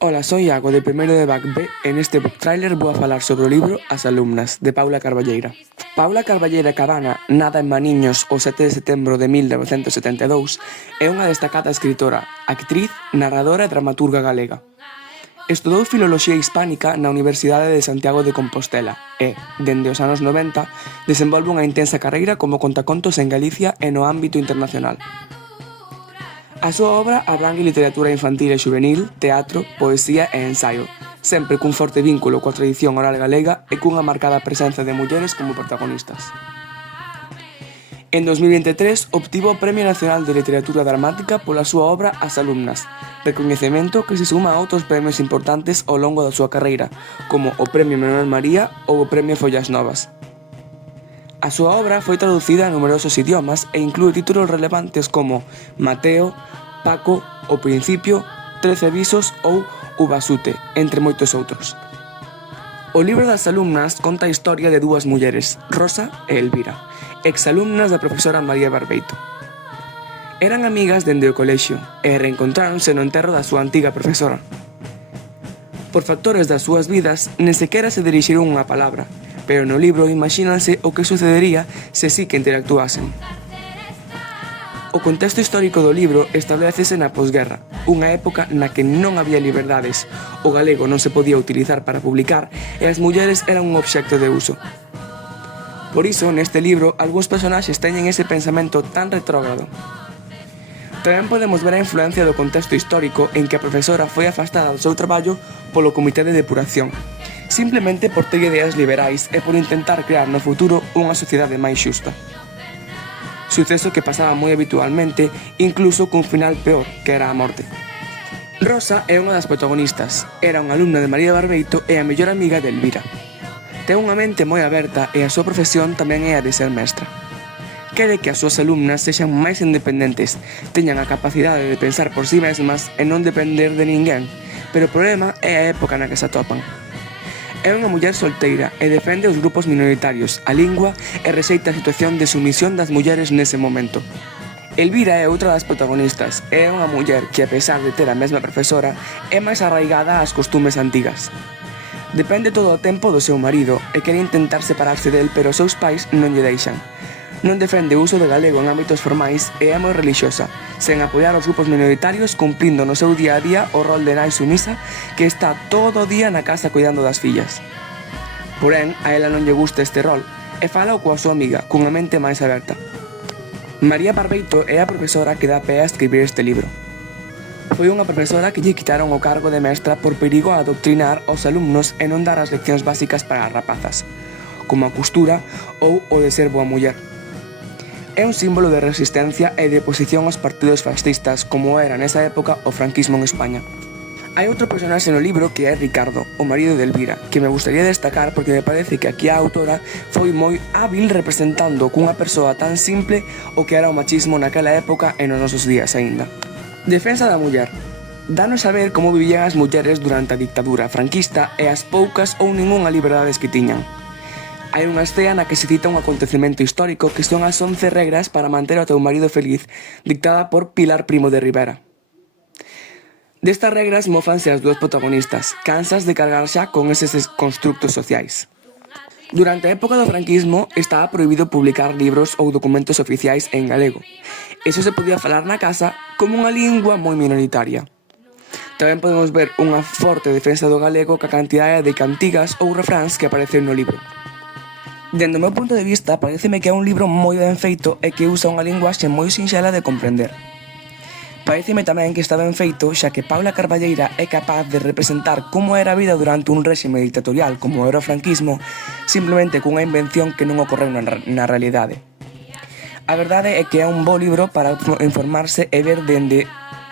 Ola, soy Iago de primeiro de BAC B e neste book trailer vou a falar sobre o libro As alumnas, de Paula Carballeira. Paula Carballeira Cabana, nada en Maniños o 7 de setembro de 1972, é unha destacada escritora, actriz, narradora e dramaturga galega. Estudou Filoloxía Hispánica na Universidade de Santiago de Compostela e, dende os anos 90, desenvolve unha intensa carreira como contacontos en Galicia e no ámbito internacional. A súa obra abrangue literatura infantil e juvenil, teatro, poesía e ensaio, sempre cun forte vínculo coa tradición oral galega e cunha marcada presenza de mulleres como protagonistas. En 2023 obtivo o Premio Nacional de Literatura Dramática pola súa obra As alumnas, recoñecemento que se suma a outros premios importantes ao longo da súa carreira, como o Premio Manuel María ou o Premio Follas Novas. A súa obra foi traducida a numerosos idiomas e inclúe títulos relevantes como Mateo, Paco, O Principio, 13 visos ou Ubasute, entre moitos outros. O libro das alumnas conta a historia de dúas mulleres, Rosa e Elvira, exalumnas da profesora María Barbeito. Eran amigas dende o colexio e reencontráronse no enterro da súa antiga profesora. Por factores das súas vidas, nen sequera se dirixiron unha palabra, pero no libro imagínanse o que sucedería se sí que interactuasen. O contexto histórico do libro establecese na posguerra, unha época na que non había liberdades, o galego non se podía utilizar para publicar e as mulleres eran un obxecto de uso. Por iso, neste libro, algúns personaxes teñen ese pensamento tan retrógrado. Tamén podemos ver a influencia do contexto histórico en que a profesora foi afastada do seu traballo polo Comité de Depuración, simplemente por ter ideas liberais e por intentar crear no futuro unha sociedade máis xusta. Suceso que pasaba moi habitualmente, incluso cun final peor, que era a morte. Rosa é unha das protagonistas, era unha alumna de María Barbeito e a mellor amiga de Elvira. Ten unha mente moi aberta e a súa profesión tamén é a de ser mestra. Quere que as súas alumnas sexan máis independentes, teñan a capacidade de pensar por si mesmas e non depender de ninguén, pero o problema é a época na que se atopan. É unha muller solteira e defende os grupos minoritarios, a lingua e rexeita a situación de sumisión das mulleres nese momento. Elvira é outra das protagonistas, é unha muller que, a pesar de ter a mesma profesora, é máis arraigada ás costumes antigas. Depende todo o tempo do seu marido e quere intentar separarse del, pero os seus pais non lle deixan. Non defende o uso de galego en ámbitos formais e é moi relixiosa, sen apoiar os grupos minoritarios, cumprindo no seu día a día o rol de nai sumisa que está todo o día na casa cuidando das fillas. Porén, a ela non lle gusta este rol e fala coa súa amiga, cunha mente máis aberta. María Barbeito é a profesora que dá pé a escribir este libro. Foi unha profesora que lle quitaron o cargo de mestra por perigo a adoctrinar aos alumnos e non dar as leccións básicas para as rapazas, como a costura ou o de ser boa muller. É un símbolo de resistencia e de oposición aos partidos fascistas como era nesa época o franquismo en España. Hai outro personaxe no libro que é Ricardo, o marido de Elvira, que me gustaría destacar porque me parece que aquí a autora foi moi hábil representando cunha persoa tan simple o que era o machismo naquela época e nos nosos días aínda. Defensa da muller. Danos a ver como vivían as mulleres durante a dictadura franquista e as poucas ou ningunha liberdades que tiñan. Hai unha escena na que se cita un acontecemento histórico que son as 11 regras para manter ao teu marido feliz, dictada por Pilar Primo de Rivera. Destas regras mófanse as dúas protagonistas, cansas de cargar xa con eses constructos sociais. Durante a época do franquismo estaba prohibido publicar libros ou documentos oficiais en galego. Eso se podía falar na casa como unha lingua moi minoritaria. Tamén podemos ver unha forte defensa do galego ca cantidade de cantigas ou refráns que aparecen no libro. Dende o meu punto de vista, pareceme que é un libro moi ben feito e que usa unha linguaxe moi sinxela de comprender. Pareceme tamén que está ben feito xa que Paula Carballeira é capaz de representar como era a vida durante un réxime dictatorial como era o franquismo, simplemente cunha invención que non ocorreu na realidade. A verdade é que é un bo libro para informarse e ver dende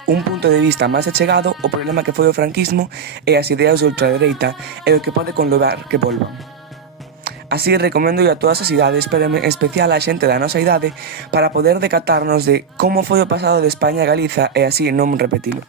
un punto de vista máis achegado o problema que foi o franquismo e as ideas de ultradereita e o que pode conlevar que volvan. Así recomendo a todas as idades, pero en especial a xente da nosa idade, para poder decatarnos de como foi o pasado de España e Galiza e así non repetilo.